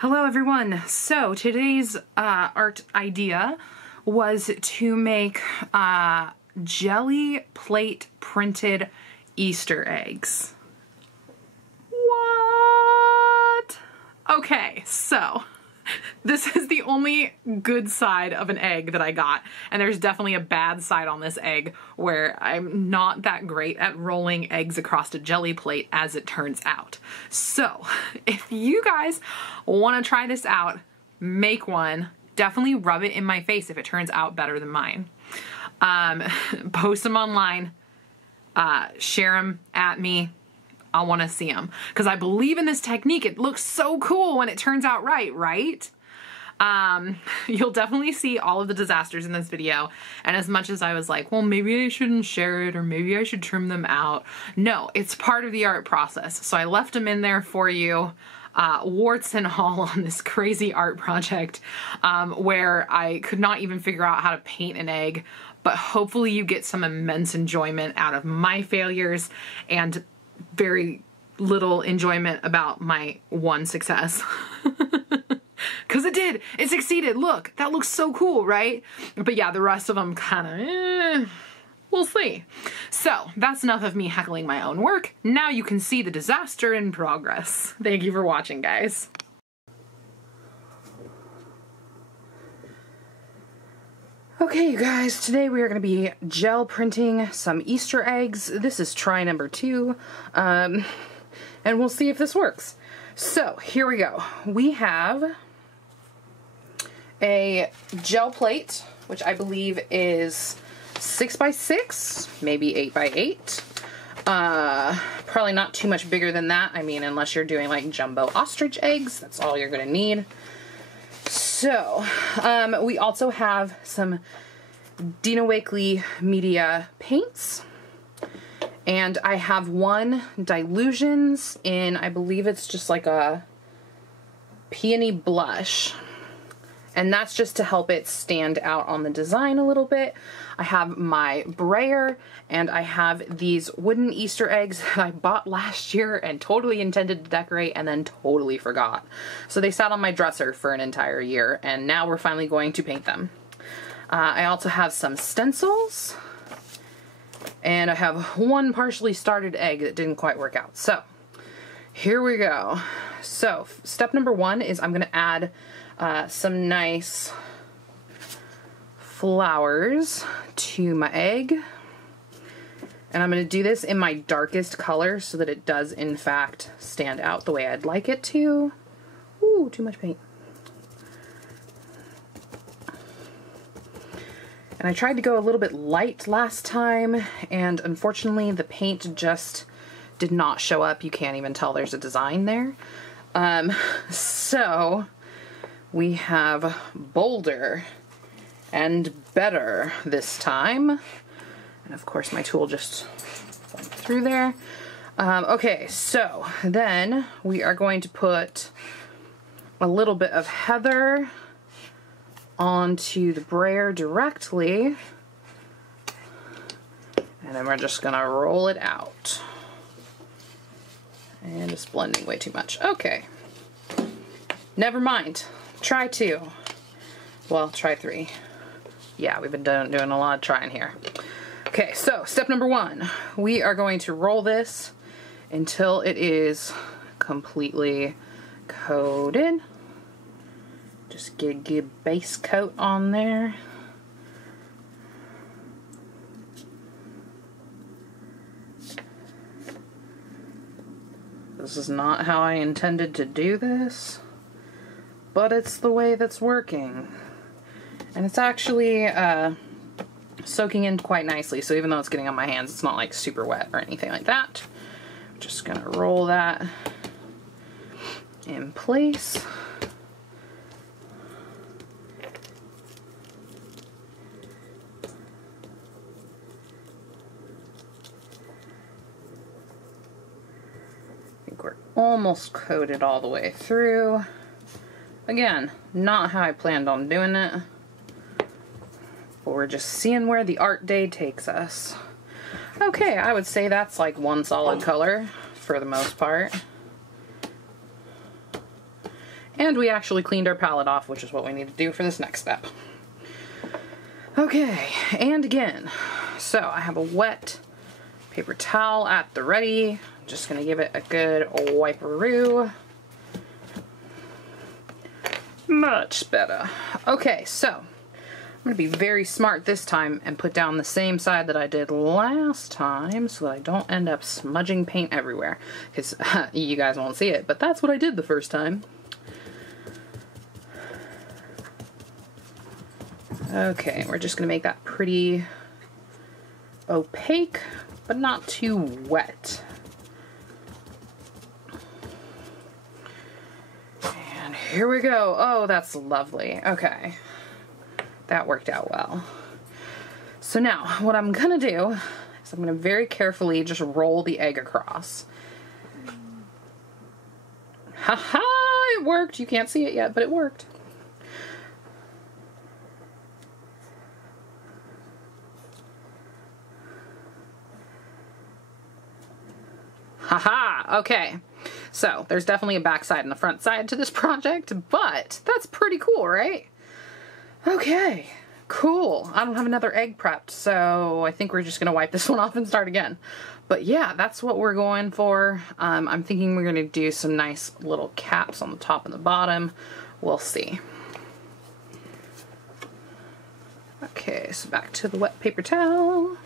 Hello everyone. So today's art idea was to make jelly plate printed Easter eggs. What? Okay, so this is the only good side of an egg that I got, and there's definitely a bad side on this egg where I'm not that great at rolling eggs across a jelly plate, as it turns out. So if you guys want to try this out, make one. Definitely rub it in my face if it turns out better than mine. Post them online, share them at me. I want to see them because I believe in this technique. It looks so cool when it turns out right? You'll definitely see all of the disasters in this video, and as much as I was like, well, maybe I shouldn't share it or maybe I should trim them out, no, it's part of the art process. So I left them in there for you, warts and all, on this crazy art project where I could not even figure out how to paint an egg, but hopefully you get some immense enjoyment out of my failures and very little enjoyment about my one success. Because it succeeded. Look, that looks so cool, right? But yeah, the rest of them kind of, we'll see. So that's enough of me heckling my own work. Now you can see the disaster in progress. Thank you for watching, guys. Okay, you guys, today we are going to be gel printing some Easter eggs. This is try number 2, and we'll see if this works. So, here we go. We have a gel plate, which I believe is 6x6, maybe 8x8. Probably not too much bigger than that. I mean, unless you're doing like jumbo ostrich eggs, that's all you're going to need. So, we also have some Dina Wakley Media paints, and I have one Dilutions in, I believe it's just like a peony blush, and that's just to help it stand out on the design a little bit. I have my brayer, and I have these wooden Easter eggs that I bought last year and totally intended to decorate and then totally forgot. So they sat on my dresser for an entire year, and now we're finally going to paint them. I also have some stencils, and I have one partially started egg that didn't quite work out. So here we go. So step number 1 is I'm going to add some nice flowers to my egg, and I'm going to do this in my darkest color so that it does in fact stand out the way I'd like it to. Ooh, too much paint. And I tried to go a little bit light last time, and unfortunately the paint just did not show up. You can't even tell there's a design there. So we have bolder and better this time. And of course my tool just went through there. Okay, so then we are going to put a little bit of heather onto the brayer directly, and then we're just gonna roll it out. And it's blending way too much. Okay, never mind. Try 2. Well, try 3. Yeah, we've been doing a lot of trying here. Okay, so step number 1, we are going to roll this until it is completely coated. Just get a good base coat on there. This is not how I intended to do this, but it's the way that's working. And it's actually soaking in quite nicely, so even though it's getting on my hands, it's not like super wet or anything like that. I'm just gonna roll that in place. We're almost coated all the way through. Again, not how I planned on doing it, but we're just seeing where the art day takes us. Okay, I would say that's like one solid color for the most part. And we actually cleaned our palette off, which is what we need to do for this next step. Okay, and again, so I have a wet paper towel at the ready. I'm just gonna give it a good wiperoo. Much better. Okay, so I'm gonna be very smart this time and put down the same side that I did last time so that I don't end up smudging paint everywhere, because you guys won't see it, but that's what I did the first time. Okay, we're just gonna make that pretty opaque, but not too wet. And here we go. Oh, that's lovely. Okay, that worked out well. So now what I'm gonna do is I'm gonna very carefully just roll the egg across. Haha, it worked. You can't see it yet, but it worked. Haha, okay. So there's definitely a back side and a front side to this project, but that's pretty cool, right? Okay, cool. I don't have another egg prepped, so I think we're just gonna wipe this one off and start again. But yeah, that's what we're going for. I'm thinking we're gonna do some nice little caps on the top and the bottom. We'll see. Okay, so back to the wet paper towel.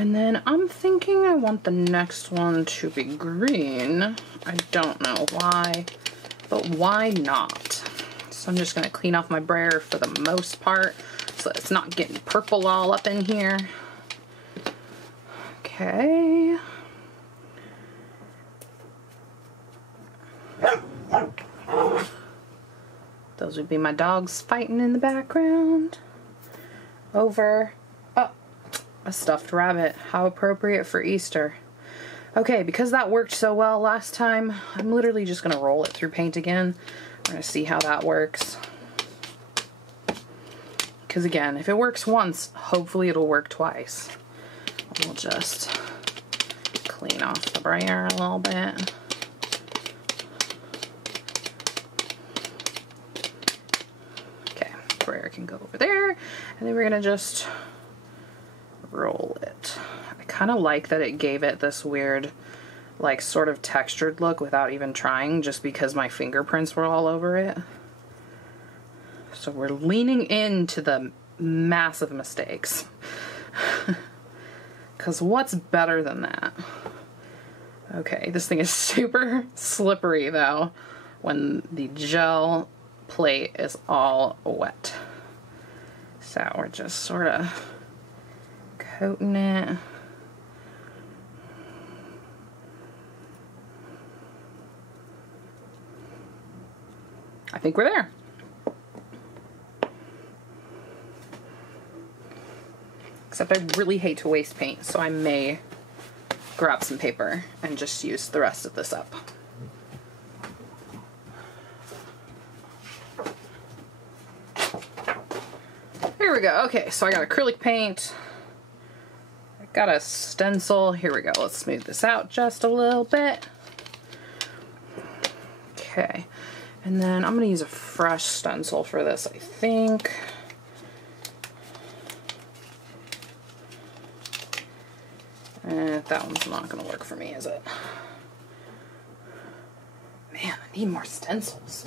And then I'm thinking I want the next one to be green. I don't know why, but why not? So I'm just gonna clean off my brayer for the most part so it's not getting purple all up in here. Okay. Those would be my dogs fighting in the background. Over a stuffed rabbit. How appropriate for Easter. Okay, because that worked so well last time, I'm literally just gonna roll it through paint again. We're gonna see how that works. Because again, if it works once, hopefully it'll work twice. We'll just clean off the brayer a little bit. Okay, brayer can go over there, and then we're gonna just roll it. I kind of like that it gave it this weird, like, sort of textured look without even trying, just because my fingerprints were all over it. So we're leaning into the massive mistakes. Because what's better than that? Okay, this thing is super slippery though when the gel plate is all wet. So we're just sort of coating it. I think we're there. Except I really hate to waste paint, so I may grab some paper and just use the rest of this up. Here we go. Okay, so I got acrylic paint. Got a stencil. Here we go. Let's smooth this out just a little bit. Okay. And then I'm going to use a fresh stencil for this, I think. That one's not going to work for me, is it? Man, I need more stencils.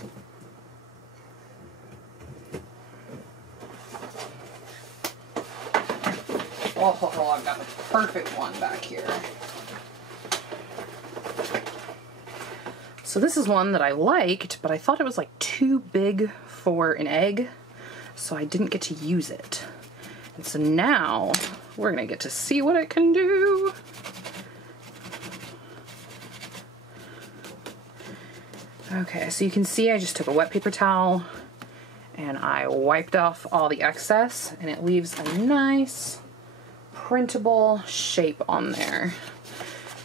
Oh, I've got the perfect one back here. So this is one that I liked, but I thought it was like too big for an egg, so I didn't get to use it. And so now we're gonna get to see what it can do. Okay, so you can see I just took a wet paper towel and I wiped off all the excess, and it leaves a nice printable shape on there.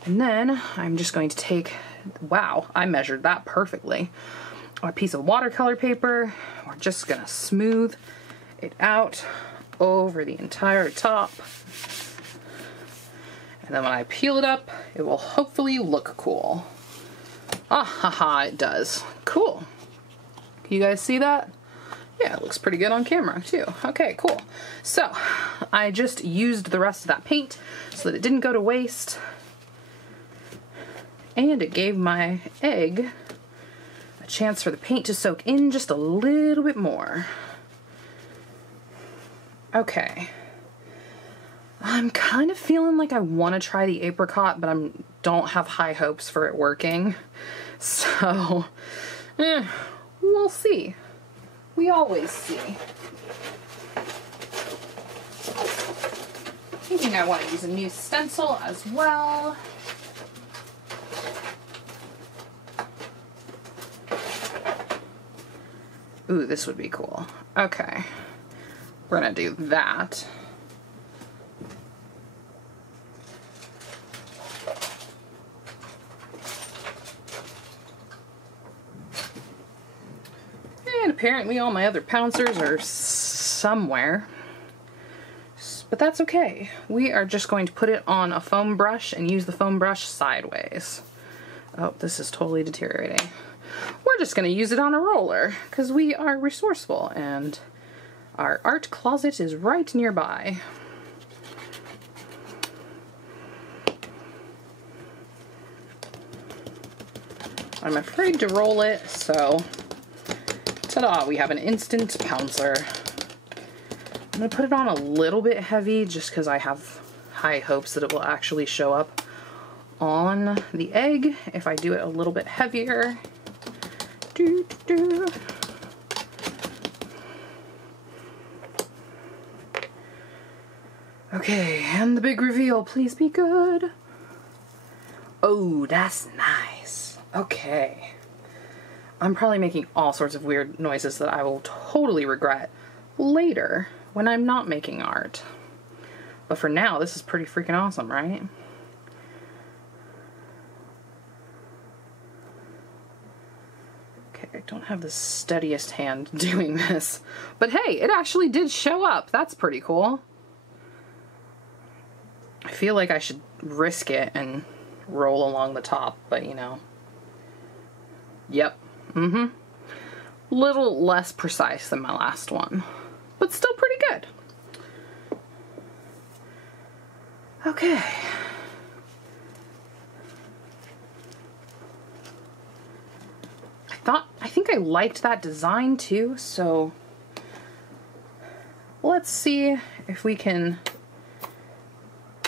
And then I'm just going to take, wow, I measured that perfectly, a piece of watercolor paper. We're just gonna smooth it out over the entire top. And then when I peel it up, it will hopefully look cool. Ah, haha, it does. Cool. You guys see that? Yeah, it looks pretty good on camera too. Okay, cool. So, I just used the rest of that paint so that it didn't go to waste. And it gave my egg a chance for the paint to soak in just a little bit more. Okay. I'm kind of feeling like I want to try the apricot, but I don't have high hopes for it working. So, we'll see. We always see. Thinking I want to use a new stencil as well. Ooh, this would be cool. Okay. We're gonna do that. And apparently all my other pouncers are somewhere. But that's okay. We are just going to put it on a foam brush and use the foam brush sideways. Oh, this is totally deteriorating. We're just going to use it on a roller because we are resourceful and our art closet is right nearby. I'm afraid to roll it, so ta-da, we have an instant pouncer. I'm going to put it on a little bit heavy just because I have high hopes that it will actually show up on the egg if I do it a little bit heavier. Okay, and the big reveal, please be good. Oh, that's nice. Okay. I'm probably making all sorts of weird noises that I will totally regret later when I'm not making art. But for now, this is pretty freaking awesome, right? Okay, I don't have the steadiest hand doing this. But hey, it actually did show up. That's pretty cool. I feel like I should risk it and roll along the top, but you know. Yep. Little less precise than my last one, but still pretty good. Okay. I think I liked that design too, so let's see if we can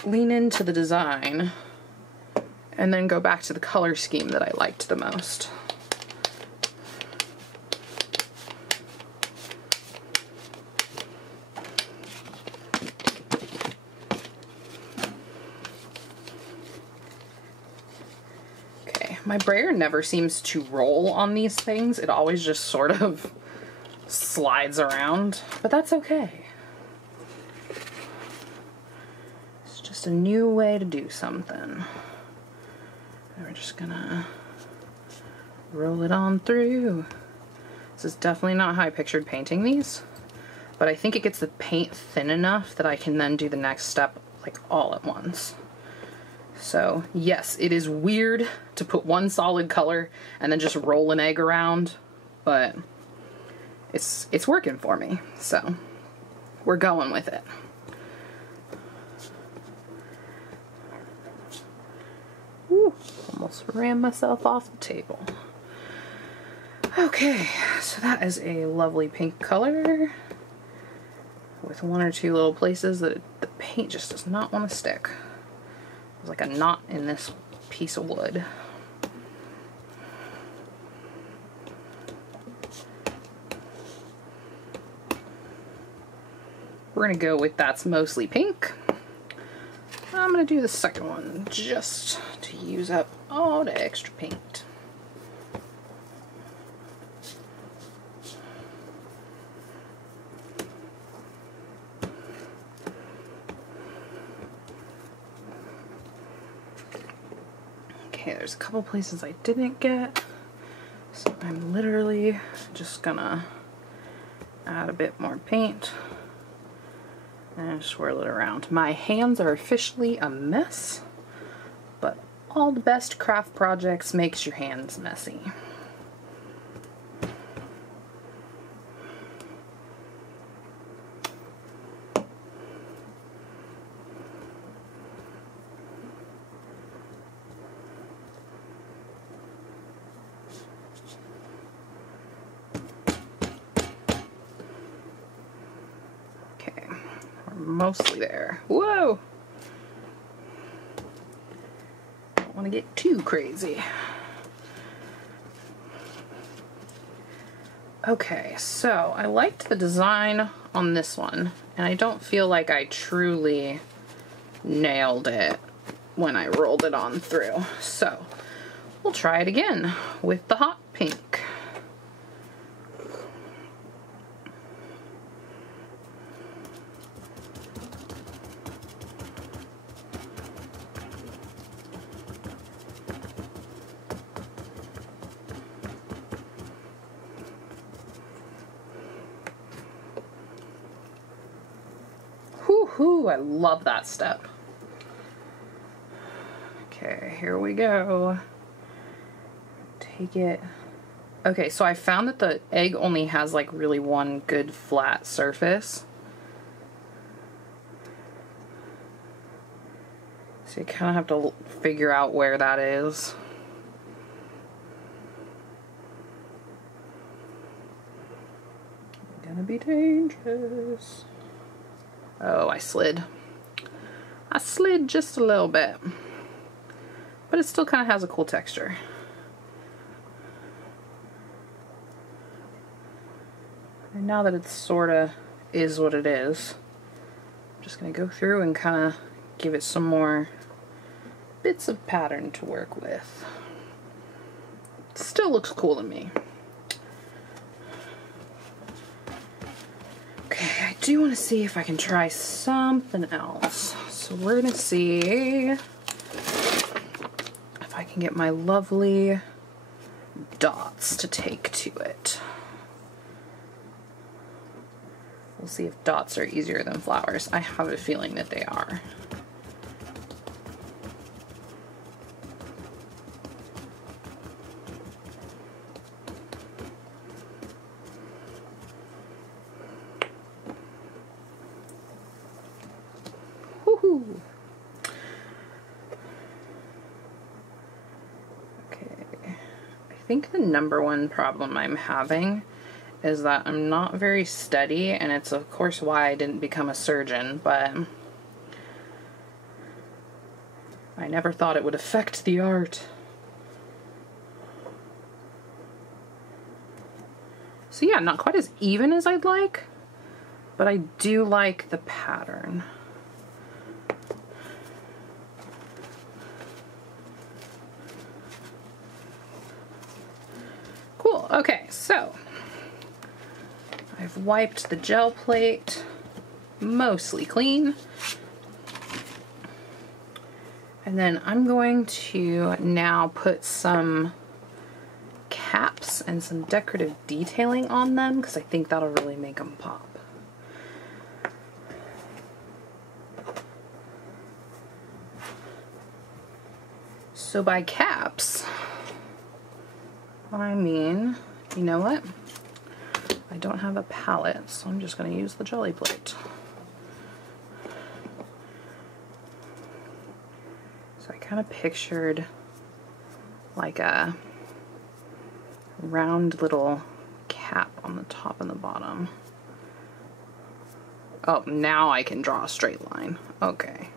lean into the design and then go back to the color scheme that I liked the most. My brayer never seems to roll on these things. It always just sort of slides around, but that's okay. It's just a new way to do something. And we're just gonna roll it on through. This is definitely not how I pictured painting these, but I think it gets the paint thin enough that I can then do the next step like all at once. So yes, it is weird to put one solid color and then just roll an egg around, but it's working for me, so we're going with it. Ooh, almost ran myself off the table. Okay, so that is a lovely pink color with one or two little places that the paint just does not want to stick. There's like a knot in this piece of wood. We're gonna go with that's mostly pink. I'm gonna do the second one just to use up all the extra paint. Okay, there's a couple places I didn't get, so I'm literally just gonna add a bit more paint And swirl it around. My hands are officially a mess, but all the best craft projects makes your hands messy. Mostly there. Whoa! Don't want to get too crazy. Okay, so I liked the design on this one, and I don't feel like I truly nailed it when I rolled it on through. So we'll try it again with the hot pink. Whoo, I love that step. Okay, here we go. Take it. Okay, so I found that the egg only has like really one good flat surface. So you kind of have to figure out where that is. Gonna be dangerous. Oh, I slid. I slid just a little bit. But it still kind of has a cool texture. And now that it sort of is what it is, I'm just going to go through and kind of give it some more bits of pattern to work with. It still looks cool to me. Okay, I do want to see if I can try something else. So we're going to see if I can get my lovely dots to take to it. We'll see if dots are easier than flowers. I have a feeling that they are. Woohoo! Okay, I think the number one problem I'm having is that I'm not very steady, and it's of course why I didn't become a surgeon, but I never thought it would affect the art. So yeah, not quite as even as I'd like, but I do like the pattern. Cool, okay, so I've wiped the gel plate mostly clean. And then I'm going to now put some caps and some decorative detailing on them because I think that'll really make them pop. So by caps, I mean, you know what? I don't have a palette, so I'm just going to use the jelly plate. So I kind of pictured like a round little cap on the top and the bottom. Oh, now I can draw a straight line. Okay.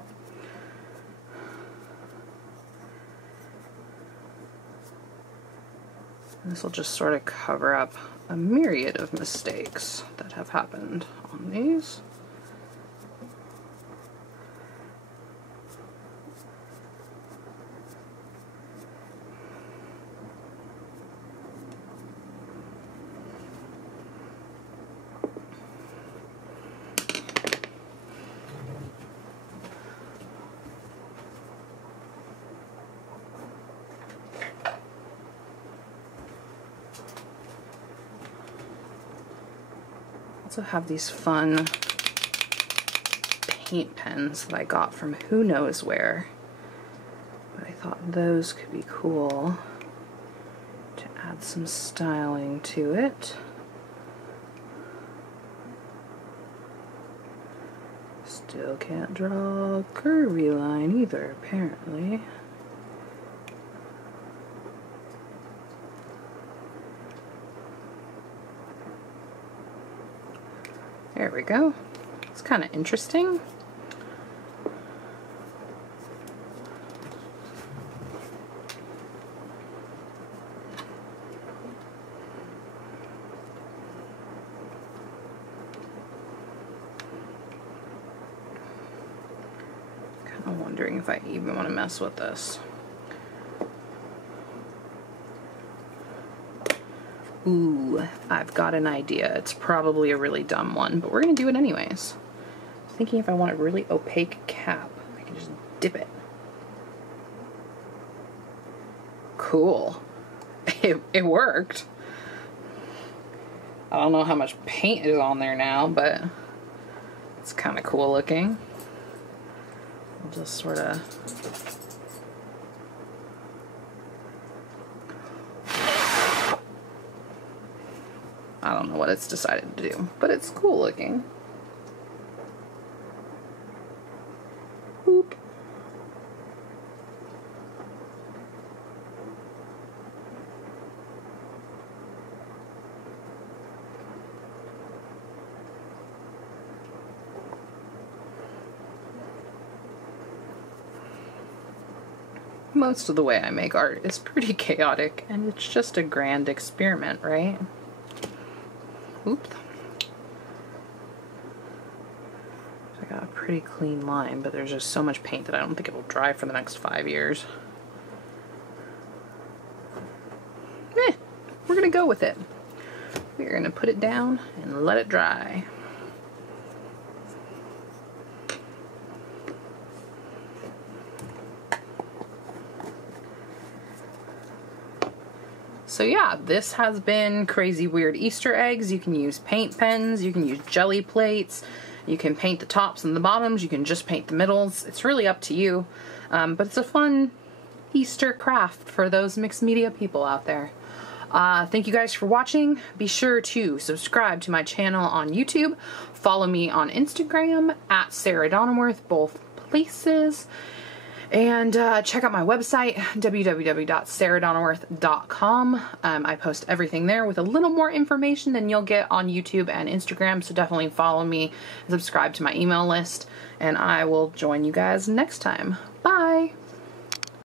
This will just sort of cover up a myriad of mistakes that have happened on these. Also have these fun paint pens that I got from who knows where. But I thought those could be cool to add some styling to it. Still can't draw a curvy line either, apparently. There we go. It's kind of interesting. Kind of wondering if I even want to mess with this. Ooh, I've got an idea. It's probably a really dumb one, but we're gonna do it anyways. I'm thinking if I want a really opaque cap, I can just dip it. Cool. It worked. I don't know how much paint is on there now, but it's kind of cool looking. I'll just sort of... I don't know what it's decided to do, but it's cool looking. Boop. Most of the way I make art is pretty chaotic, and it's just a grand experiment, right? Oops. I got a pretty clean line, but there's just so much paint that I don't think it will dry for the next 5 years. We're gonna go with it. We're gonna put it down and let it dry. So yeah, this has been Crazy Weird Easter Eggs. You can use paint pens, you can use jelly plates, you can paint the tops and the bottoms, you can just paint the middles. It's really up to you, but it's a fun Easter craft for those mixed media people out there. Thank you guys for watching. Be sure to subscribe to my channel on YouTube. Follow me on Instagram at SarahDonawerth, both places. And check out my website, www.SarahDonawerth.com. I post everything there with a little more information than you'll get on YouTube and Instagram, so definitely follow me and subscribe to my email list, and I will join you guys next time. Bye!